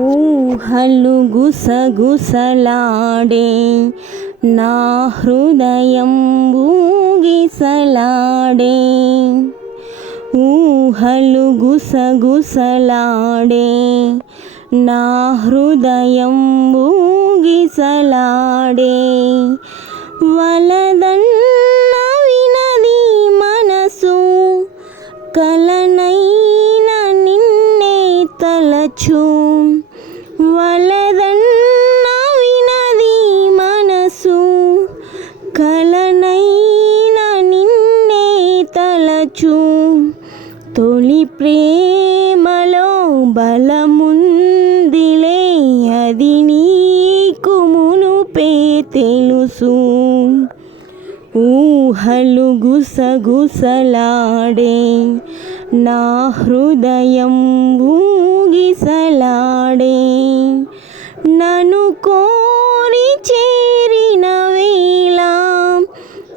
ఊహలు గుసగుసలాడే నా హృదయం ఊగిసలాడే. ఊహలు గుసగుసలాడే నా హృదయం ఊగిసలాడే. వలదన్న వినది మనసు కలనైన నిన్నే తలచు. వలదన్న వినది మనసు కలనైన నిన్నే తలచు. తొలి ప్రేమలో బలముందిలే అది నీకు మునుపే తెలుసు. ఊహలు గుసగుసలాడే నా హృదయం ఊగిసలాడే. నన్ను కోరి చేరిన వేళ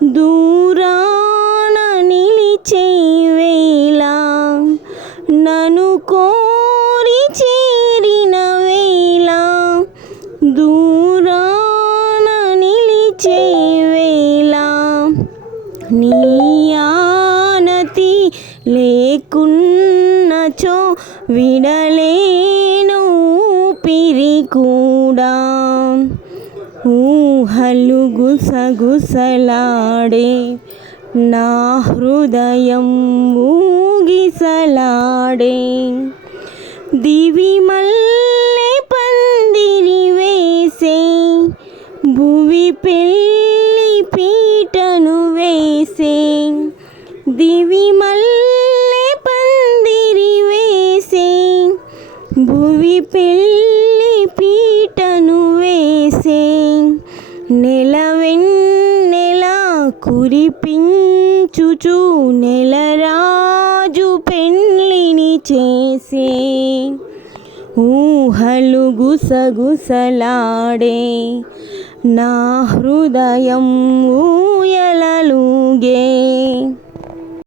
దూరాన నిలిచే వేళ. నన్ను కోరి చేరిన వేళ దూరాన నిలిచే వేళ. నీ ఆనతి లేకున్నచో విడలేను ఊపిరి కూడా. ఊహలు గుసగుసలాడే నా హృదయం ఊగిసలాడే. దివి మల్లె పందిరి వేసే భువి పెళ్ళి పీటను వేసే. దివి మల్లె పందిరి వేసే భువి పెళ్ళి పీటను వేసే. నెలవెన్నెల కురిపించుచు నెలరాజు పెళ్ళిని చేసే. ఊహలు గుసగుసలాడే నా హృదయం ఊయలలుగే.